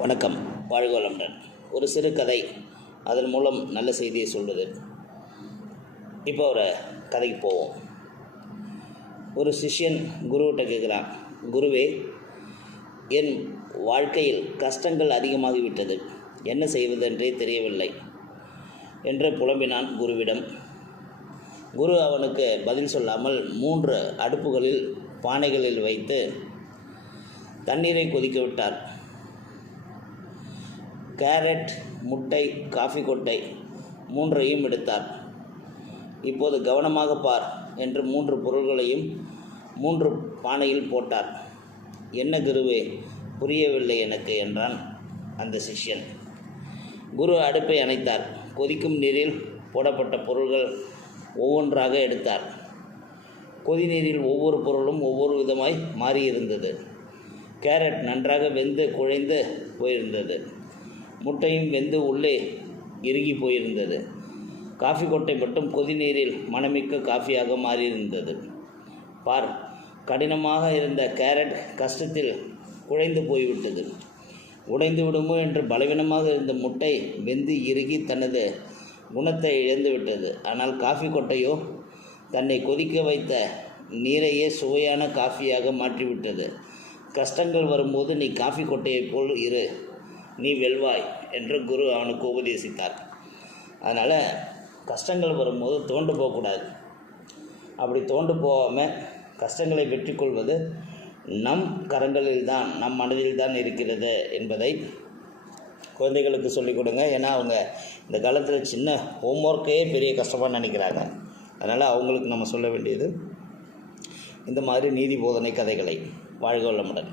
வணக்கம். வாழ்க வளமுடன். ஒரு சிறு கதை அதன் மூலம் நல்ல செய்தியை சொல்வது இப்போ ஒரு கதைக்கு போவோம். ஒரு சிஷ்யன் குருவிட்ட கேட்குறான் குருவே என் வாழ்க்கையில் கஷ்டங்கள் அதிகமாகிவிட்டது. என்ன செய்வதென்றே தெரியவில்லை என்று புலம்பினான் குருவிடம். குரு அவனுக்கு பதில் சொல்லாமல் மூன்று அடுப்புகளில் பானைகளில் வைத்து தண்ணீரை கொதிக்க விட்டார். கேரட் முட்டை காஃபி கொட்டை மூன்றையும் எடுத்தார். இப்போது கவனமாக பார் என்று மூன்று பொருள்களையும் மூன்று பானையில் போட்டார். என்ன குருவே புரியவில்லை எனக்கு என்றான் அந்த சிஷ்யன். குரு அடுப்பை அணைத்தார். கொதிக்கும் நீரில் போடப்பட்ட பொருள்கள் ஒவ்வொன்றாக எடுத்தார். கொதிநீரில் ஒவ்வொரு பொருளும் ஒவ்வொரு விதமாய் மாறியிருந்தது. கேரட் நன்றாக வெந்து குழைந்து போயிருந்தது. முட்டையும் வெந்து உள்ளே இறுகி போயிருந்தது. காஃபி கொட்டை மட்டும் கொதிநீரில் மணமிக்க காஃபியாக மாறியிருந்தது. பார் கடினமாக இருந்த கேரட் கஷ்டத்தில் குழைந்து போய்விட்டது. உடைந்து விடுமோ என்று பலவீனமாக இருந்த முட்டை வெந்து இறுகி தனது குணத்தை இழந்துவிட்டது. ஆனால் காஃபி கொட்டையோ தன்னை கொதிக்க வைத்த நீரையே சுவையான காஃபியாக மாற்றிவிட்டது. கஷ்டங்கள் வரும்போது நீ காஃபி கொட்டையைப் போல் இரு. நீ வெல்வாய் என்று குரு அவனுக்கு உபதேசித்தார். அதனால் கஷ்டங்கள் வரும்போது தோண்டு போகக்கூடாது. அப்படி தோண்டு போகாமல் கஷ்டங்களை வெற்றி கொள்வது நம் கரங்களில் தான் நம் மனதில் தான் இருக்கிறது என்பதை குழந்தைகளுக்கு சொல்லிக் கொடுங்க. ஏன்னா அவங்க இந்த காலத்தில் சின்ன ஹோம்ஒர்க்கே பெரிய கஷ்டமாக நினைக்கிறாங்க. அதனால் அவங்களுக்கு நம்ம சொல்ல வேண்டியது இந்த மாதிரி நீதி போதனை கதைகளை வாழ்க வளமுடன்.